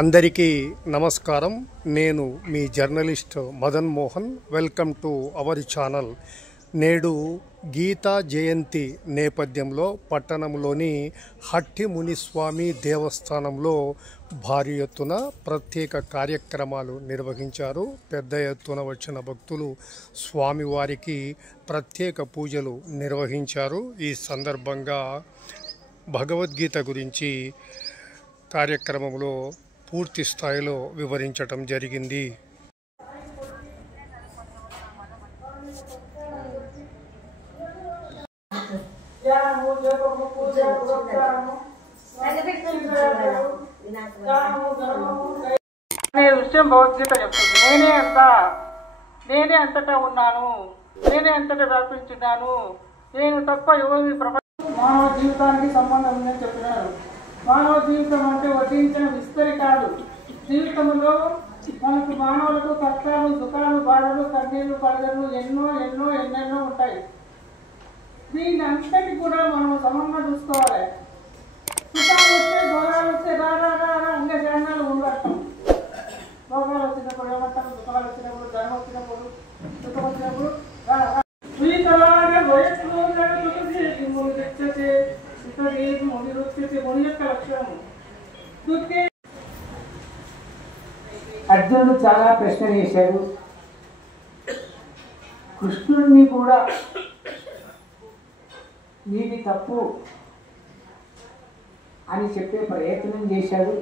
అందరికీ నమస్కారం. నేను మీ journalist Madan Mohan. Welcome to our channel. నేడు గీతా జయంతి నేపథ్యంలో పట్టణంలోని హట్టి మునిస్వామి దేవస్థానంలో భారీ ఎత్తున ప్రత్యేక కార్యక్రమాలు నిర్వహించారు. పెద్ద ఎత్తున వచ్చిన భక్తులు స్వామివారికి ప్రత్యేక పూజలు నిర్వహించారు. ఈ సందర్భంగా భగవద్గీత గురించి కార్యక్రమంలో పూర్తి స్థాయిలో వివరించటం జరిగింది. విషయం భగవద్గీత చెప్తుంది. నేనే అంతటా ఉన్నాను, నేనే అంతటా వ్యాపించున్నాను, నేను తప్ప ఎవరి ప్రపంచం మానవ జీవితానికి సంబంధం ఉందని చెప్పినారు. మానవ జీవితం అంటే వడ్డించిన విస్తరి కాదు. జీవితంలో మనకు మానవులకు కష్టాలు, సుఖాలు, బాధలు, కన్నీళ్లు, కలగలు ఎన్నెన్నో ఉంటాయి. దీన్ని అంతటి కూడా మనం సమంగా చూసుకోవాలి. సుఖాలు వస్తే భోగాలు వస్తే రారా అంగజానాలు ఉండటం. భోగాలు వచ్చినప్పుడు ఏమంటారు, సుఖాలు వచ్చినప్పుడు, ధనం వచ్చినప్పుడు, సుఖం వచ్చినప్పుడు అర్జునుడు చాలా ప్రశ్నలు వేశాడు. కృష్ణుడిని కూడా నీది తప్పు అని చెప్పే ప్రయత్నం చేశాడు.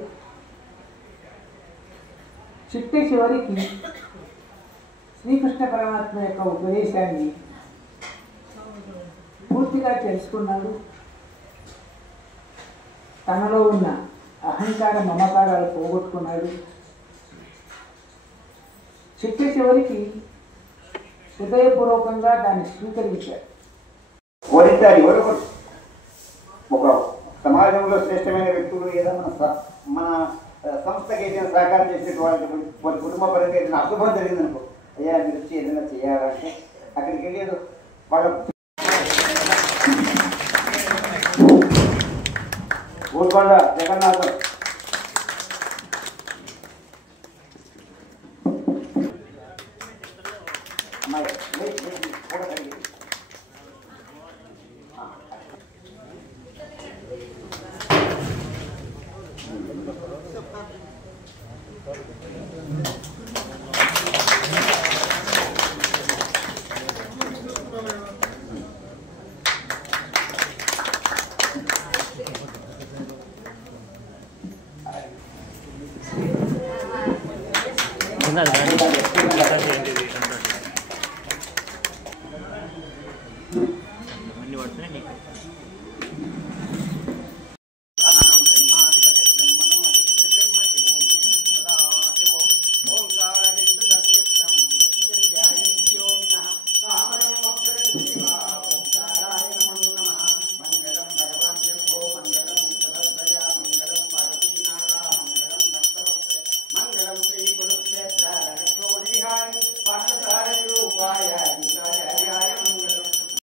చివరికి శ్రీకృష్ణ పరమాత్మ యొక్క ఉపదేశాన్ని పూర్తిగా తెలుసుకున్నాడు. తనలో ఉన్న అహంకార మమకారాలు పోగొట్టుకున్నాడు. చివరికి హృదయపూర్వకంగా దాన్ని స్వీకరించాడు. ఓడించాలి. ఒక సమాజంలో శ్రేష్టమైన వ్యక్తులు ఏదైనా మన సంస్థకి ఏదైనా సహకారం చేసే వాళ్ళ కుటుంబ పరంగా ఏదైనా అశుభం జరిగిందనుకో, అయ్యా మీరు వచ్చి ఏదైనా చేయాలంటే అక్కడికి వెళ్ళేది వాళ్ళ ఊరుకొండ జగన్నాథం అమ్మాయి కూడా కలిగి అన్ని పడుతున్నాయి.